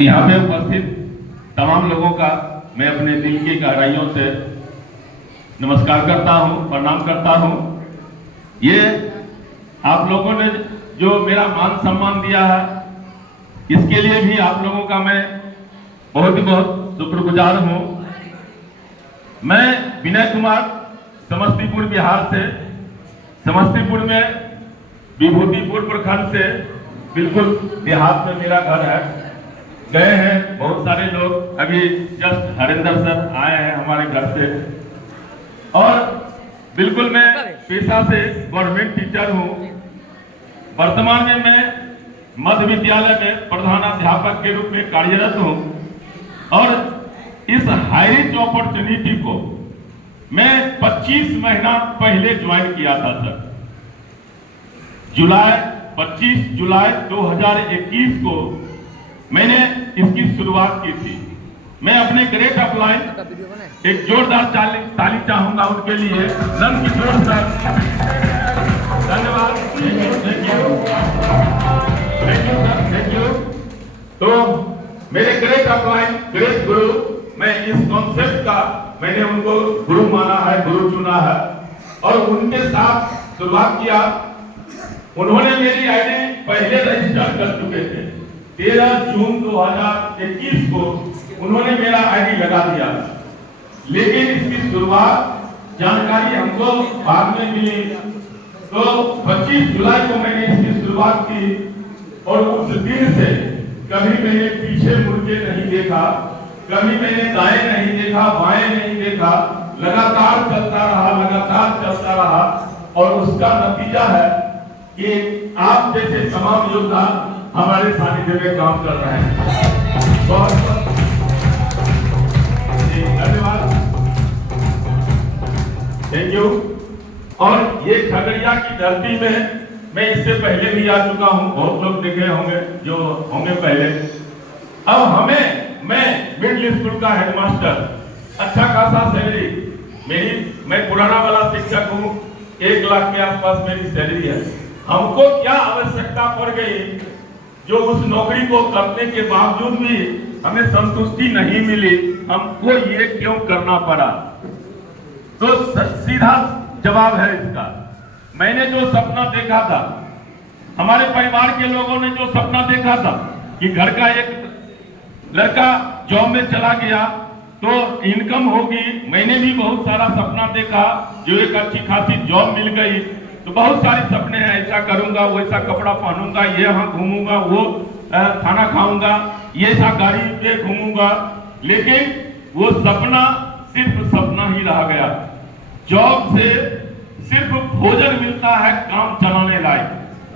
यहाँ पे उपस्थित तमाम लोगों का मैं अपने दिल की गहराइयों से नमस्कार करता हूँ, प्रणाम करता हूँ। ये आप लोगों ने जो मेरा मान सम्मान दिया है, इसके लिए भी आप लोगों का मैं बहुत ही बहुत शुक्रगुजार हूँ। मैं विनय कुमार समस्तीपुर बिहार से, समस्तीपुर में विभूतिपुर प्रखंड से बिल्कुल देहात में मेरा घर है। गए हैं बहुत सारे लोग, अभी जस्ट हरिंदर सर आए हैं हमारे घर से। और बिल्कुल मैं पेशा से गवर्नमेंट टीचर हूँ। वर्तमान में मैं मध्य विद्यालय में प्रधानाध्यापक के रूप में कार्यरत हूँ। और इस हाई रिच अपॉर्चुनिटी को मैं 25 महीना पहले ज्वाइन किया था सर। 25 जुलाई 2021 को मैंने इसकी शुरुआत की थी। मैं अपने ग्रेट अपलाइन एक जोरदार ताली चाहूंगा उनके लिए। नंद किशोर सर, धन्यवाद, थैंक यू। तो मेरे ग्रेट अपलाइन, ग्रेट गुरु, मैं इस कॉन्सेप्ट का मैंने उनको गुरु माना है, गुरु चुना है और उनके साथ शुरुआत किया। उन्होंने मेरी आईडी पहले रजिस्टर कर चुके थे। 13 जून 2021 को उन्होंने मेरा आईडी लगा दिया, लेकिन इसकी शुरुआत जानकारी हमको बाद में मिली। तो 25 जुलाई को मैंने इसकी शुरुआत की और उस दिन से कभी मैंने पीछे मुड़ के नहीं देखा, कभी मैंने दाएं नहीं देखा, बाएं नहीं देखा, लगातार चलता रहा, लगातार चलता रहा। और उसका नतीजा है कि आप जैसे तमाम योद्धा हमारे सानिध्य में काम कर रहे हैं। बहुत धन्यवाद, थैंक यू। और ये खगड़िया की धरती में मैं इससे पहले भी आ चुका हूँ, बहुत लोग देखे होंगे जो होंगे पहले। अब मैं मिडिल स्कूल का हेडमास्टर, अच्छा खासा सैलरी मैं पुराना वाला शिक्षक हूँ, 1 लाख के आसपास मेरी सैलरी है। हमको क्या आवश्यकता पड़ गई जो उस नौकरी को करने के बावजूद भी हमें संतुष्टि नहीं मिली, हमको ये क्यों करना पड़ा? तो सीधा जवाब है इसका। मैंने जो सपना देखा था, हमारे परिवार के लोगों ने जो सपना देखा था कि घर का एक लड़का जॉब में चला गया तो इनकम होगी, मैंने भी बहुत सारा सपना देखा। जो एक अच्छी खासी जॉब मिल गई तो बहुत सारे सपने हैं, ऐसा करूंगा, वैसा कपड़ा पहनूंगा, ये यहाँ घूमूंगा, वो खाना खाऊंगा, ये सा गाड़ी पे घूमूंगा। लेकिन वो सपना सिर्फ सपना ही रह गया। जॉब से सिर्फ भोजन मिलता है, काम चलाने लायक।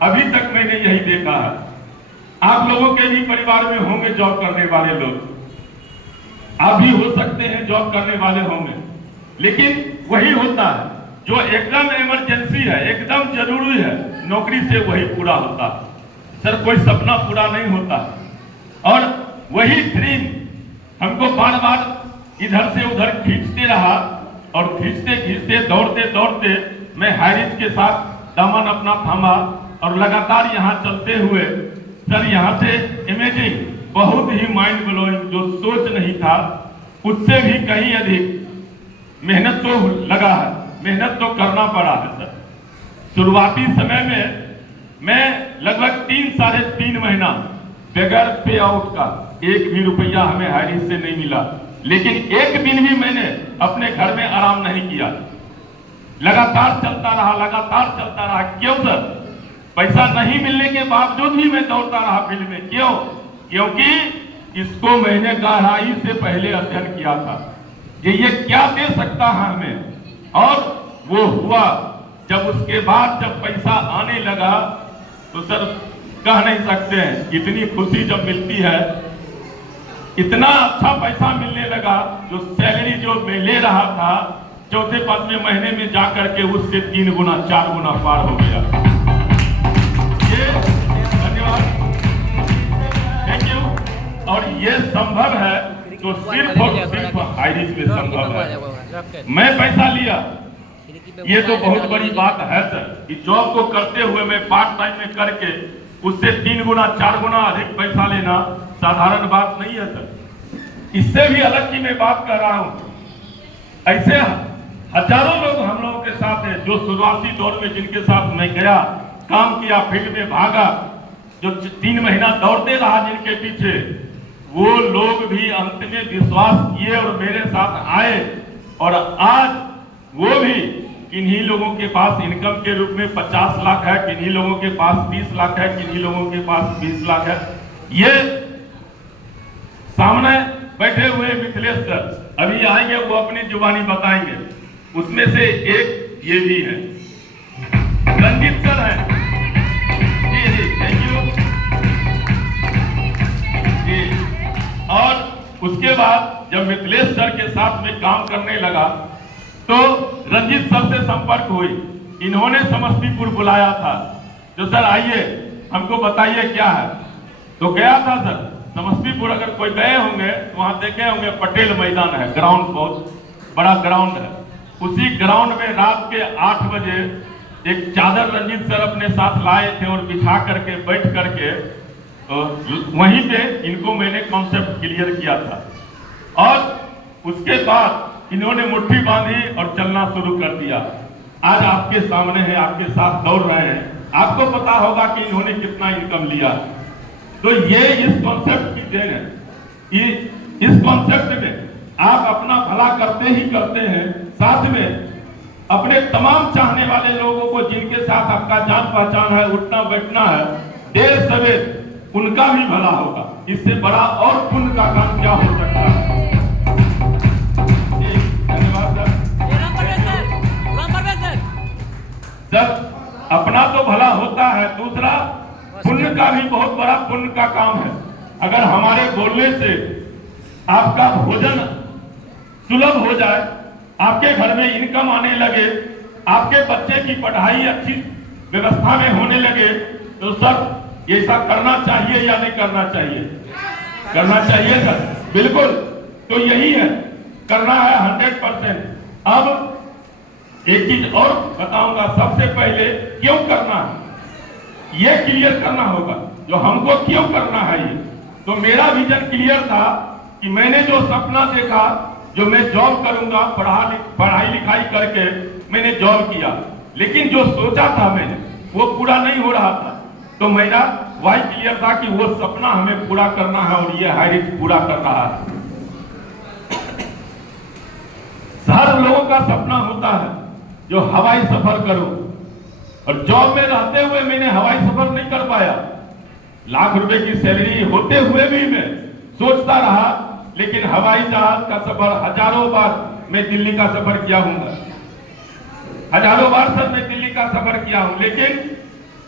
अभी तक मैंने यही देखा है। आप लोगों के भी परिवार में होंगे जॉब करने वाले लोग, आप भी हो सकते हैं जॉब करने वाले होंगे, लेकिन वही होता है जो एकदम इमरजेंसी है, एकदम जरूरी है, नौकरी से वही पूरा होता है सर। कोई सपना पूरा नहीं होता। और वही ड्रीम हमको बार बार इधर से उधर खींचते रहा और खींचते खींचते दौड़ते दौड़ते मैं हाई रिच के साथ दामन अपना थामा और लगातार यहाँ चलते हुए सर यहाँ से इमेजिंग बहुत ही माइंड ब्लोइंग, जो सोच नहीं था उससे भी कहीं अधिक मेहनत तो लगा है, मेहनत तो करना पड़ा है सर। शुरुआती समय में मैं लगभग 3-3.5 महीना बगैर पे आउट का 1 भी रुपया हमें हाई रिच से नहीं मिला, लेकिन एक दिन भी मैंने अपने घर में आराम नहीं किया। लगातार चलता रहा, लगातार चलता रहा। क्यों सर? पैसा नहीं मिलने के बावजूद भी मैं दौड़ता रहा फील्ड में। क्यों? क्योंकि इसको मैंने गहराई से पहले अध्ययन किया था कि ये क्या दे सकता है हमें, और वो हुआ। जब उसके बाद जब पैसा आने लगा तो सर कह नहीं सकते हैं कितनी खुशी जब मिलती है। इतना अच्छा पैसा मिलने लगा, जो सैलरी जो मैं ले रहा था 4-5वें महीने में जाकर के उससे 3 गुना 4 गुना पार हो गया। ये धन्यवाद, थैंक यू। और ये संभव है तो सिर्फ और सिर्फ हाई रिच में संभव है। मैं पैसा लिया, ये तो बहुत बड़ी बात है सर कि जॉब को करते हुए मैं पार्ट टाइम में करके उससे 3 गुना 4 गुना अधिक पैसा ले देना साधारण बात नहीं है सर। इससे भी अलग की मैं बात कर रहा हूँ। ऐसे हजारों लोग हम लोगों के साथ हैं जो शुरुआती दौर में जिनके साथ मैं गया, काम किया, फील्ड में भागा, जो 3 महीना दौड़ते रहा जिनके पीछे, वो लोग भी अंत में विश्वास किए और मेरे साथ आए। और आज वो भी किन्हीं लोगों के पास इनकम के रूप में 50 लाख है, किन्हीं लोगों के पास 20 लाख है, किन्हीं लोगों के पास 20 लाख है। ये सामने बैठे हुए मिथिलेश सर अभी आएंगे, वो अपनी जुबानी बताएंगे। उसमें से एक ये भी है, रंजीत सर है। जी थैंक यू जी। और उसके बाद जब मिथिलेश सर के साथ में काम करने लगा तो रंजीत सर से संपर्क हुई। इन्होंने समस्तीपुर बुलाया था, जो सर आइए हमको बताइए क्या है। तो गया था सर समस्तीपुर। अगर कोई गए होंगे तो वहां देखे होंगे पटेल मैदान है, ग्राउंड बहुत बड़ा ग्राउंड है। उसी ग्राउंड में रात के 8 बजे एक चादर रंजीत सर अपने साथ लाए थे और बिछा करके बैठ करके वहीं पे इनको मैंने कॉन्सेप्ट क्लियर किया था। और उसके बाद इन्होंने मुट्ठी बांधी और चलना शुरू कर दिया। आज आपके सामने है, आपके साथ दौड़ रहे हैं। आपको पता होगा कि इन्होंने कितना इनकम लिया। तो ये इस कॉन्सेप्ट की देन है। इस कॉन्सेप्ट में आप अपना भला करते ही करते हैं, साथ में अपने तमाम चाहने वाले लोगों को जिनके साथ आपका जान पहचान है, उठना बैठना है, देर सवेर उनका भी भला होगा। इससे बड़ा और पुण्य का काम क्या हो सकता है। धन्यवाद सर। अपना तो भला होता है, दूसरा पुण्य का भी बहुत बड़ा पुण्य का काम है। अगर हमारे बोलने से आपका भोजन सुलभ हो जाए, आपके घर में इनकम आने लगे, आपके बच्चे की पढ़ाई अच्छी व्यवस्था में होने लगे, तो सर ऐसा करना चाहिए या नहीं करना चाहिए? करना चाहिए सर, बिल्कुल। तो यही है, करना है 100%। अब एक चीज और बताऊंगा, सबसे पहले क्यों करना है ये क्लियर करना होगा, जो हमको क्यों करना है ये। तो मेरा विजन क्लियर था कि मैंने जो सपना देखा, जो मैं जॉब करूंगा, पढ़ाई लिखाई करके मैंने जॉब किया, लेकिन जो सोचा था मैंने वो पूरा नहीं हो रहा था। तो मेरा वाई क्लियर था कि वो सपना हमें पूरा करना है और ये हाईरिच पूरा कर रहा है। हर लोगों का सपना होता है जो हवाई सफर करो, और जॉब में रहते हुए मैंने हवाई सफर नहीं कर पाया। लाख रुपए की सैलरी होते हुए भी मैं सोचता रहा, लेकिन हवाई जहाज का सफर हजारों बार मैं दिल्ली का सफर किया हूं, हजारों बार सर मैं दिल्ली का सफर किया हूं, लेकिन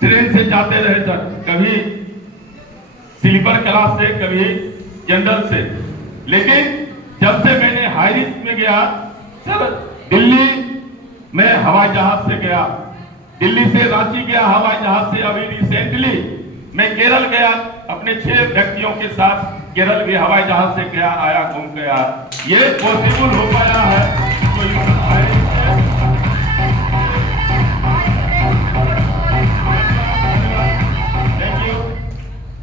ट्रेन से जाते रहे सर, कभी स्लीपर क्लास से, कभी जनरल से। लेकिन जब से मैंने हाई रिस्क में गया सर, दिल्ली में हवाई जहाज से गया, दिल्ली से रांची गया हवाई जहाज से। अभी रिसेंटली मैं केरल गया, अपने 6 व्यक्तियों के साथ केरल भी हवाई जहाज से गया, आया, घूम गया। ये पॉसिबल हो पाया है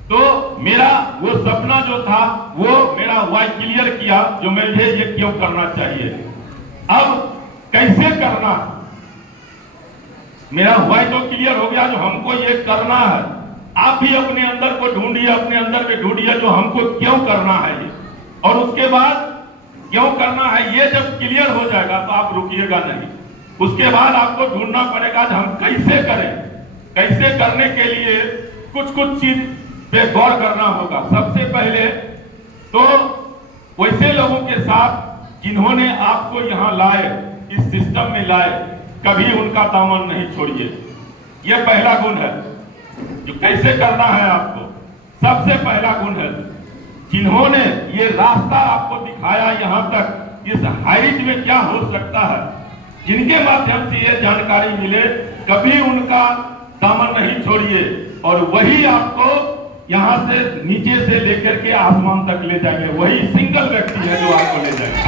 तो मेरा वो सपना जो था वो मेरा वाई क्लियर किया, जो मुझे ये क्यों करना चाहिए। अब कैसे करना, मेरा वाई तो क्लियर हो गया, जो हमको ये करना है। आप भी अपने अंदर को ढूंढिए, अपने अंदर में ढूंढिए जो हमको क्यों करना है ये, और उसके बाद क्यों करना है ये जब क्लियर हो जाएगा तो आप रुकिएगा नहीं। उसके बाद आपको ढूंढना पड़ेगा कि हम कैसे करें। कैसे करने के लिए कुछ चीज पे गौर करना होगा। सबसे पहले तो वैसे लोगों के साथ जिन्होंने आपको यहाँ लाए, इस सिस्टम में लाए, कभी उनका दामन नहीं छोड़िए। यह पहला गुण है जो कैसे करना है आपको। सबसे पहला गुण है जिन्होंने ये रास्ता आपको दिखाया यहाँ तक, इस हाइट में क्या हो सकता है, जिनके माध्यम से ये जानकारी मिले, कभी उनका दामन नहीं छोड़िए। और वही आपको यहाँ से नीचे से लेकर के आसमान तक ले जाएंगे। वही सिंगल व्यक्ति है जो आपको ले जाएगा।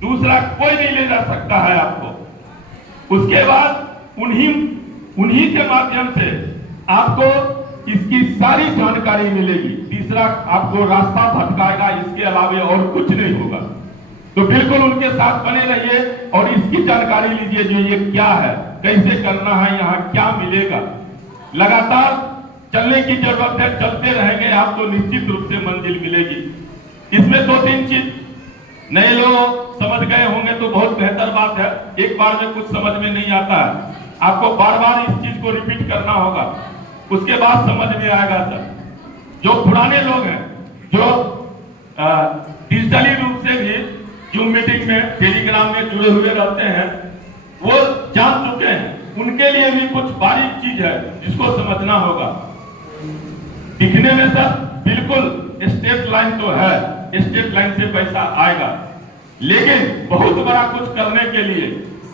दूसरा कोई नहीं ले जा सकता है आपको। उसके बाद उन्हीं उन्हीं के माध्यम से आपको इसकी सारी जानकारी मिलेगी। तीसरा, आपको रास्ता भटकाएगा, इसके अलावा और कुछ नहीं होगा। तो बिल्कुल उनके साथ बने रहिए और इसकी जानकारी लीजिए, जो ये क्या है, कैसे करना है, यहाँ क्या मिलेगा। लगातार चलने की जरूरत है, चलते रहेंगे आप तो निश्चित रूप से मंजिल मिलेगी। इसमें 2-3 चीज नए लोग समझ गए होंगे तो बहुत बेहतर बात है। एक बार में कुछ समझ में नहीं आता है, आपको बार बार इस चीज को रिपीट करना होगा, उसके बाद समझ में आएगा। सर, जो पुराने लोग हैं, जो डिजिटली रूप से भी जूम मीटिंग में, टेलीग्राम में जुड़े हुए रहते हैं, वो जान चुके हैं। उनके लिए भी कुछ बारीक चीज है जिसको समझना होगा। दिखने में सर बिल्कुल स्ट्रेट लाइन तो है, स्ट्रेट लाइन से पैसा आएगा, लेकिन बहुत बड़ा कुछ करने के लिए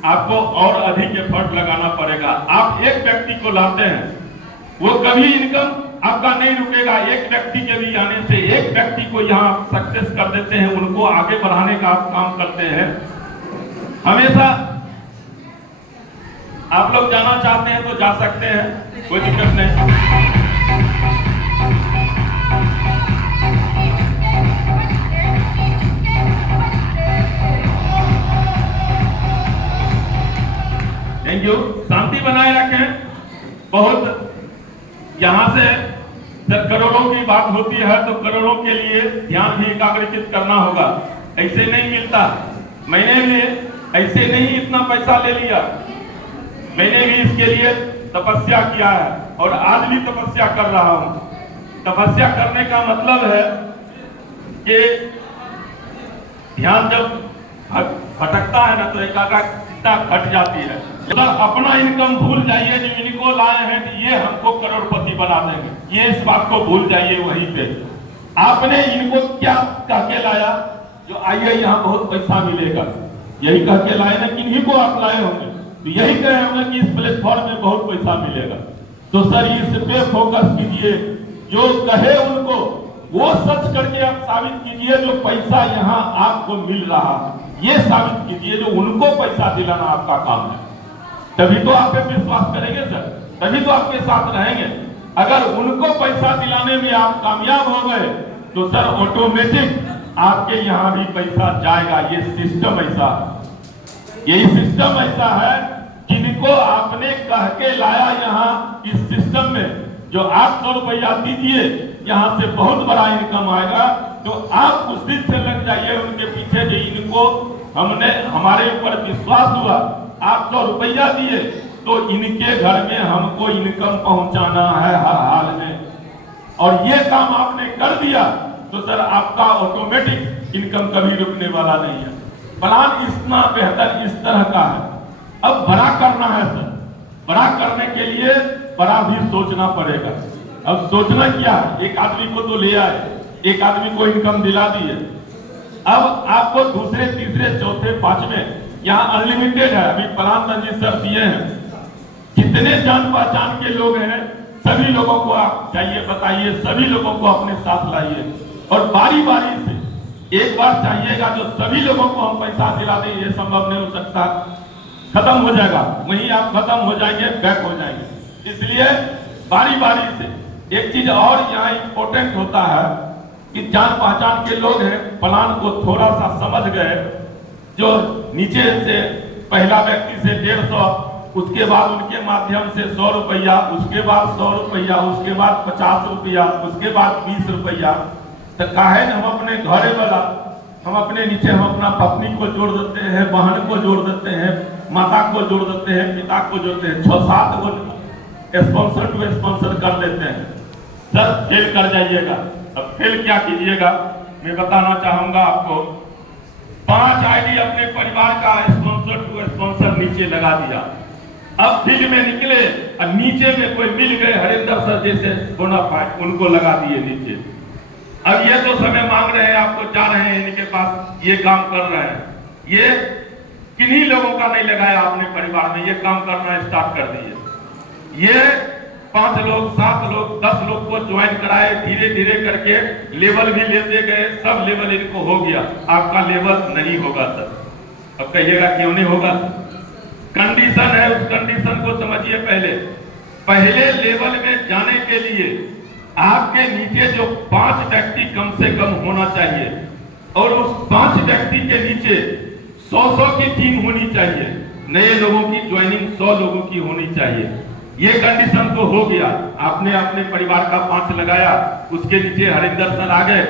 आपको और अधिक एफर्ट लगाना पड़ेगा। आप एक व्यक्ति को लाते हैं, वो कभी इनकम आपका नहीं रुकेगा। एक व्यक्ति के भी आने से एक व्यक्ति को यहाँ सक्सेस कर देते हैं, उनको आगे बढ़ाने का आप काम करते हैं। हमेशा आप लोग जाना चाहते हैं तो जा सकते हैं, कोई दिक्कत नहीं। Thank you. शांति बनाए रखें। बहुत यहां से जब करोड़ों की बात होती है तो करोड़ों के लिए ध्यान भी एकाग्रचित करना होगा। ऐसे नहीं मिलता। मैंने भी ऐसे नहीं इतना पैसा ले लिया, मैंने भी इसके लिए तपस्या किया है और आज भी तपस्या कर रहा हूं। तपस्या करने का मतलब है कि ध्यान जब भटकता है ना तो एकाग्रता घट जाती है। अपना इनकम भूल जाइए, जो इनको लाए हैं तो ये हमको करोड़पति बना देंगे, ये इस बात को भूल जाइए। वहीं पे आपने इनको क्या कह के लाया, जो आइए यहाँ बहुत पैसा मिलेगा, यही कह के लाए ना, किन्हीं को आप लाए होंगे तो यही कहे होंगे कि इस प्लेटफॉर्म में बहुत पैसा मिलेगा। तो सर इस पे फोकस कीजिए, जो कहे उनको वो सच करके आप साबित कीजिए। जो पैसा यहाँ आपको मिल रहा है ये साबित कीजिए, जो उनको पैसा दिलाना आपका काम है। तभी तो आप पे विश्वास करेंगे सर, तभी तो आपके साथ रहेंगे। अगर उनको पैसा दिलाने में आप कामयाब हो गए तो सर ऑटोमेटिक आपके यहाँ भी पैसा जाएगा। ये सिस्टम ऐसा है, यही सिस्टम ऐसा है जिनको आपने कह के लाया यहाँ इस सिस्टम में। जो 800 रुपया दीजिए, यहाँ से बहुत बड़ा इनकम आएगा। तो आप उस दिन से लग जाइए उनके पीछे, जो इनको हमने हमारे ऊपर विश्वास हुआ, 800 रुपया दिए तो इनके घर में हमको इनकम पहुंचाना है हर हाल में। और ये काम आपने कर दिया तो सर आपका ऑटोमेटिक इनकम कभी रुकने वाला नहीं है। प्लान इतना बेहतर इस तरह का है। अब बड़ा करना है सर, बड़ा करने के लिए बड़ा भी सोचना पड़ेगा। अब सोचना क्या है, एक आदमी को तो ले आए, एक आदमी को इनकम दिला दिए, अब आपको दूसरे तीसरे चौथे पांचवें यहाँ अनलिमिटेड है। अभी प्लान रंजीत सर दिए हैं, जितने जान पहचान के लोग हैं सभी लोगों को आप चाहिए बताइए, सभी लोगों को अपने साथ लाइए और बारी बारी से एक बार चाहिएगा जो सभी लोगों को हम पैसा दिला दें, ये संभव नहीं हो सकता। खत्म हो जाएगा, वहीं आप खत्म हो जाएंगे, बैक हो जाएंगे। इसलिए बारी बारी से एक चीज और यहाँ इंपॉर्टेंट होता है कि जान पहचान के लोग हैं, प्लान को थोड़ा सा समझ गए, जो नीचे से पहला व्यक्ति से 150, उसके बाद उनके माध्यम से 100 रुपया, उसके बाद 100 रुपया, उसके बाद 50 रुपया, उसके बाद 20 रुपया। तो काहे हम अपने घरे वाला, हम अपने नीचे हम अपना पत्नी को जोड़ देते हैं, बहन को जोड़ देते हैं, माता को जोड़ देते हैं, पिता को जोड़ते हैं, 6-7 को स्पॉन्सर टू स्पॉन्सर कर देते हैं। सर फेल कर जाइएगा। अब फेल क्या कीजिएगा, मैं बताना चाहूंगा आपको। 5 आईडी अपने परिवार का स्पॉन्सर टू स्पॉन्सर नीचे लगा दिया। अब फील्ड में निकले और नीचे में कोई मिल गए हरिंदर सर जैसे बोनाफाइड, उनको लगा दिए नीचे। अब ये तो समय मांग रहे हैं, आपको जा रहे हैं इनके पास, ये काम कर रहे हैं। ये किन्हीं लोगों का नहीं लगाया आपने परिवार में, ये काम करना स्टार्ट कर दिए। ये 5 लोग, 7 लोग, 10 लोग को ज्वाइन कराए, धीरे धीरे करके लेवल भी लेते गए, सब लेवल इनको हो गया। आपका लेवल नहीं होगा सर। अब कहिएगा क्यों नहीं होगा? कंडीशन है, उस कंडीशन को समझिए पहले। पहले लेवल में जाने के लिए आपके नीचे जो 5 व्यक्ति कम से कम होना चाहिए और उस 5 व्यक्ति के नीचे 100 की टीम होनी चाहिए। नए लोगों की ज्वाइनिंग 100 लोगों की होनी चाहिए। ये कंडीशन तो हो गया। आपने अपने परिवार का 5 लगाया, उसके नीचे हरिंदर सर आ गए,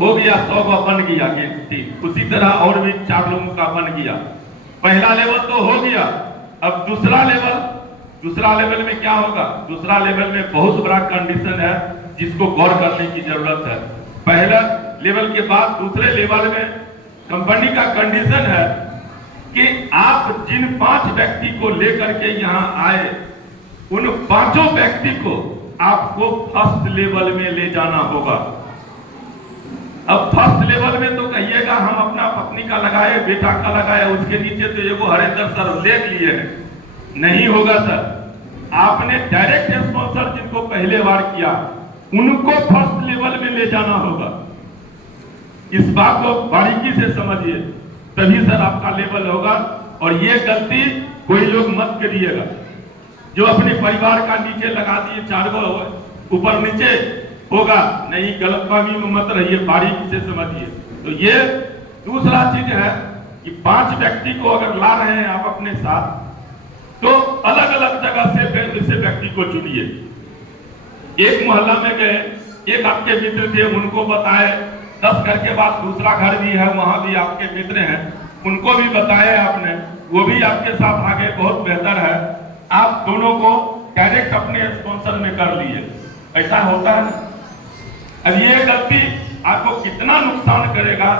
हो गया 100 का बन गया टीम। उसी तरह और भी 4 लोगों का बन गया। पहला लेवल तो हो गया। अब दूसरा लेवल में क्या होगा? दूसरा लेवल में बहुत बड़ा कंडीशन है जिसको गौर करने की जरूरत है। पहला लेवल के बाद दूसरे लेवल में कंपनी का कंडीशन है कि आप जिन 5 व्यक्ति को लेकर के यहां आए, उन 5 व्यक्ति को आपको फर्स्ट लेवल में ले जाना होगा। अब फर्स्ट लेवल में तो कहिएगा हम अपना पत्नी का लगाए, बेटा का लगाए, उसके नीचे तो एगो हरिंदर सर लेख लिए हैं, नहीं होगा सर। आपने डायरेक्ट स्पॉन्सर जिनको पहले बार किया उनको फर्स्ट लेवल में ले जाना होगा। इस बात को बारीकी से समझिए, तभी सर आपका लेवल होगा। और ये गलती कोई लोग मत करिएगा जो अपने परिवार का नीचे लगा दिए, 4 गो ऊपर नीचे होगा नहीं। गलतफहमी में मत रहिए, बारीकी से समझिए। तो ये दूसरा चीज है कि 5 व्यक्ति को अगर ला रहे हैं आप अपने साथ, तो अलग अलग जगह से व्यक्ति को चुनिए। एक मोहल्ला में गए, एक आपके मित्र थे, उनको बताए। 10 घर के बाद दूसरा घर भी है, वहां भी आपके मित्र हैं, उनको भी बताए आपने, वो भी आपके साथ आ गए। बहुत बेहतर है, आप दोनों को डायरेक्ट अपने स्पॉन्सर में कर लिए। ऐसा होता है। अब ये गलती आपको कितना नुकसान करेगा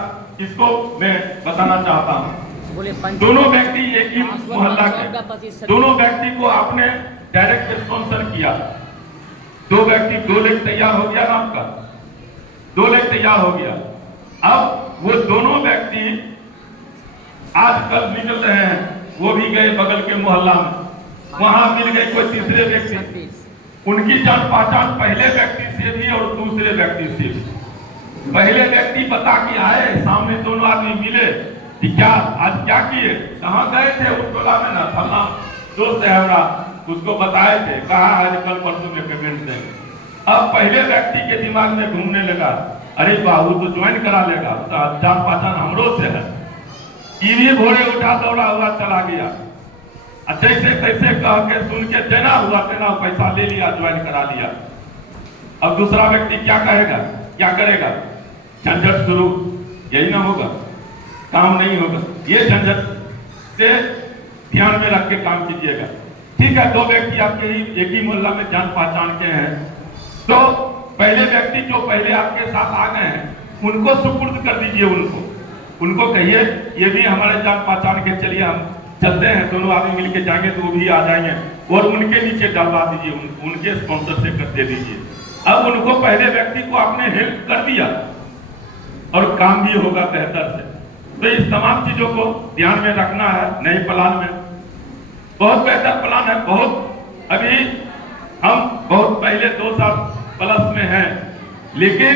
इसको मैं बताना चाहता हूँ। दोनों व्यक्ति एक ही मोहल्ला के, दोनों व्यक्ति को आपने डायरेक्ट स्पॉन्सर किया। 2 व्यक्ति, 2 लेख तैयार हो गया ना आपका, 2 लेख तैयार हो गया। अब वो दोनों व्यक्ति आज कल निकल रहे हैं, वो भी गए बगल के मोहल्ला में, वहां मिल गए कोई तीसरे व्यक्ति। उनकी जान पहचान पहले व्यक्ति से भी और दूसरे व्यक्ति से भी। पहले व्यक्ति बता के आए, सामने दोनों आदमी मिले कि क्या आज क्या किए, कहाँ गए थे, उस टोला में ना फलना दोस्त है हमारा, उसको बताए थे, कहा आज कल परसों में पेमेंट देंगे। अब पहले व्यक्ति के दिमाग में घूमने लगा, अरे बाबू तो ज्वाइन करा लेगा, जान पहचान हमरो से है। इन्हीं घोड़े उठा दौड़ा हुआ चला गया। जैसे तैसे कह के सुन के देना हुआ तेना पैसा ले लिया, ज्वाइन करा लिया। अब दूसरा व्यक्ति क्या कहेगा, क्या करेगा? झंझट शुरू, यही ना होगा, काम नहीं होगा। ये झंझट से ध्यान में रख के काम कीजिएगा। ठीक है, 2 व्यक्ति आपके ही एक ही मोहल्ला में जान पहचान के हैं, तो पहले व्यक्ति जो पहले आपके साथ आ गए हैं उनको सुपुर्द कर दीजिए। उनको कहिए ये भी हमारे जान पहचान के, चलिए हम चलते हैं, दोनों आदमी मिलके जाएंगे तो वो भी आ जाएंगे, और उनके नीचे डलवा दीजिए, उनके स्पॉन्सर से कर दे दीजिए। अब उनको पहले व्यक्ति को आपने हेल्प कर दिया और काम भी होगा बेहतर से। तो इस तमाम चीजों को ध्यान में रखना है। नए प्लान में बहुत बेहतर प्लान है। बहुत अभी हम बहुत पहले 2 साल प्लस में हैं, लेकिन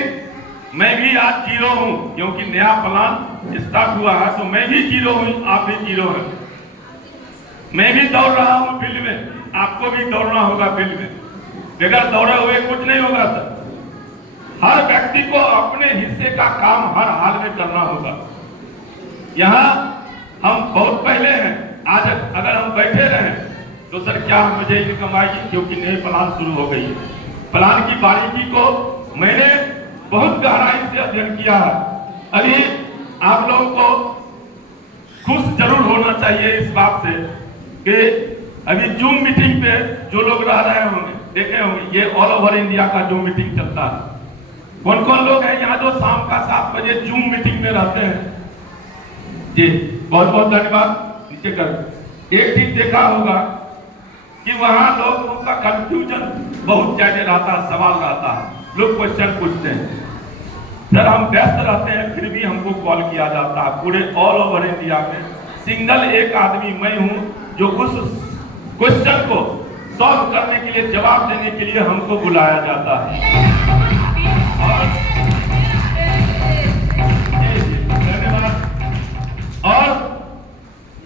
मैं भी आज 0 हूं, क्योंकि नया प्लान स्टार्ट हुआ है। तो मैं भी 0 हूं, आप भी 0 हैं। मैं भी दौड़ रहा हूं फील्ड में, आपको भी दौड़ना होगा फील्ड में। बगैर दौड़े हुए कुछ नहीं होगा सर। हर व्यक्ति को अपने हिस्से का काम हर हाल में करना होगा। यहाँ हम बहुत पहले हैं, आज अगर हम बैठे रहे तो सर क्या मुझे इनकम आएगी, क्योंकि नई प्लान शुरू हो गई है। प्लान की बारीकी को मैंने बहुत गहराई से अध्ययन किया है। अभी आप लोगों को खुश जरूर होना चाहिए इस बात से कि अभी जूम मीटिंग पे जो लोग रह रहे होंगे, देखे होंगे, ये ऑल ओवर इंडिया का जूम मीटिंग चलता है। कौन कौन लोग हैं यहाँ जो शाम का 7 बजे जूम मीटिंग में रहते हैं? जी बहुत बहुत धन्यवाद। नीचे कर एक चीज देखा होगा कि वहां लोगों का कंफ्यूजन बहुत ज्यादा रहता है, सवाल रहता है, लोग क्वेश्चन पूछते हैं। सर हम व्यस्त रहते हैं, फिर भी हमको कॉल किया जाता है। पूरे ऑल ओवर इंडिया में सिंगल एक आदमी मैं हूं जो उस क्वेश्चन को सॉल्व करने के लिए, जवाब देने के लिए हमको बुलाया जाता है। और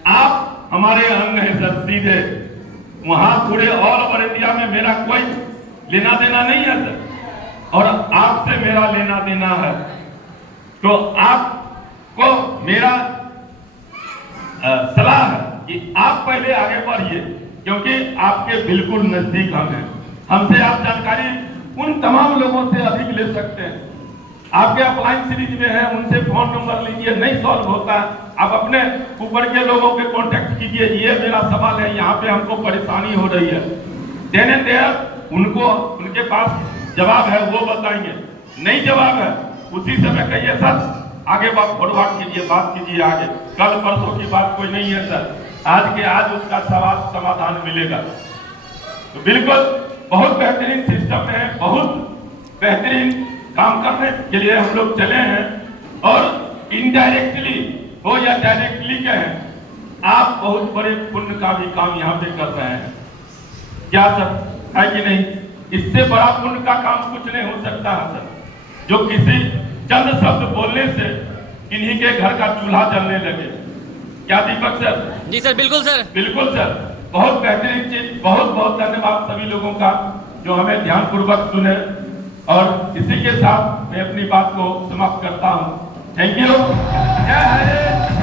आप हमारे अंग हैं सर, सीधे वहां पूरे ऑल ओवर इंडिया में मेरा कोई लेना देना नहीं है सर, और आपसे मेरा लेना देना है। तो आपको मेरा सलाह है कि आप पहले आगे बढ़िए, क्योंकि आपके बिल्कुल नजदीक हम हैं। हमसे आप जानकारी उन तमाम लोगों से अधिक ले सकते हैं। आपके अपलाइन सीरीज में है, उनसे फोन नंबर लीजिए, नहीं सॉल्व होता आप अपने ऊपर के लोगों के कांटेक्ट कीजिए, ये मेरा सवाल है, यहाँ पे हमको परेशानी हो रही है। देने देर उनको उनके पास जवाब है वो बताएंगे, नहीं जवाब है उसी समय कहिए सर आगे बात फॉरवर्ड कीजिए, बात कीजिए आगे, कल परसों की बात कोई नहीं है सर, आज के आज उसका सवाल समाधान मिलेगा। तो बिल्कुल बहुत बेहतरीन सिस्टम है, बहुत बेहतरीन काम करने के लिए हम लोग चले हैं, और इनडायरेक्टली हो या डायरेक्टली कहें, आप बहुत बड़े पुण्य का भी काम यहाँ पे कर रहे हैं। क्या सर है कि नहीं? इससे बड़ा पुण्य का काम कुछ नहीं हो सकता है सर, जो किसी चंद शब्द बोलने से इन्हीं के घर का चूल्हा जलने लगे। क्या दीपक सर? जी सर, बिल्कुल सर, बिल्कुल सर, बहुत बेहतरीन चीज। बहुत बहुत धन्यवाद सभी लोगों का जो हमें ध्यानपूर्वक सुने, और इसी के साथ मैं अपनी बात को समाप्त करता हूँ। Thank you. जय हरे।